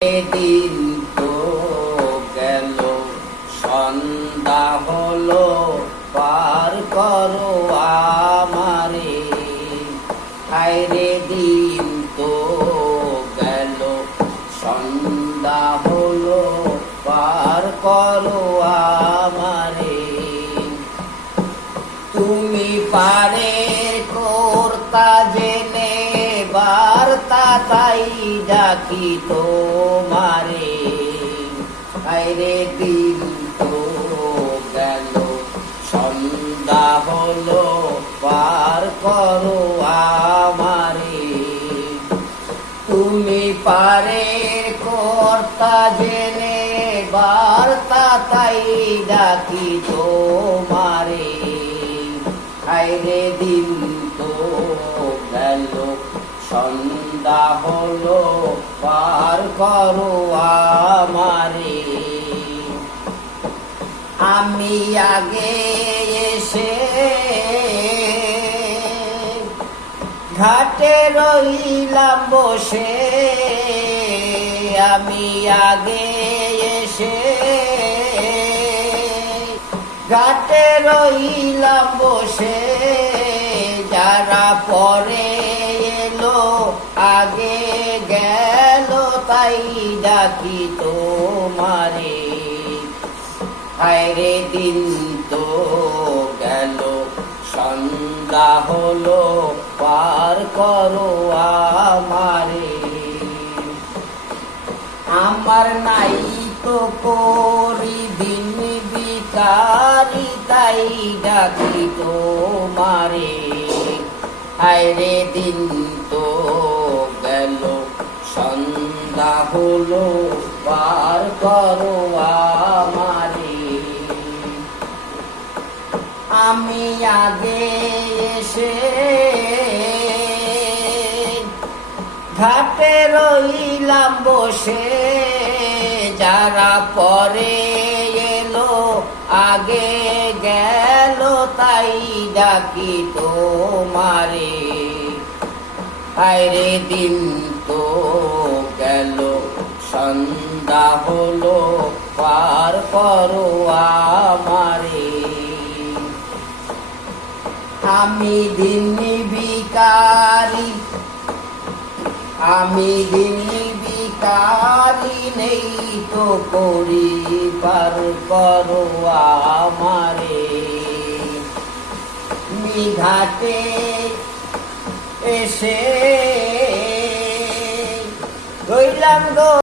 দিন তো গেল, সন্ধ্যা হলো, পার করো আমারে। হায়রে দিন তো গেল, সন্ধ্যা হলো, পার করো আমারে। তুমি পারে কর্তা জেনে বার্তা তাই ডাকি তোমারে। হায়রে দিন তো গেল, সন্ধ্যা হলো, পার করো আমারে। তুমি পারে কর্তা জেনে বার্তা তাই ডাকি তোমারে। হায়রে দিন তো গেল, সন্ধ্যা হলো, পার করো আমারে। আমি আগে এসে ঘাটে রইলাম বসে। আমি আগে এসে ঘাটে রইলাম বসে। যারা পরে এলো আগে গেল তাই ডাকি তোমারে। হায়রে দিন তো গেল, সন্ধ্যা হলো, পার করো আমারে। আমার নাই তো করি দিন বিকারি তাই ডাকি তোমারে। হায়রে দিন তো গেল, সন্ধ্যা হলো, পার করো আমারে। আমি আগে এসে ঘাটে রইলাম বসে। যারা পরে এলো আগে গেল তাই ডাকি তোমারে। হায়রে দিন তো গেল, সন্ধ্যা হলো, পার করো আমারে। আমি দিন বিকারি, আমি দিন বিকারি, নেই তো করি, পার করো আমারে। ঘাটে এসে রইলাম গো।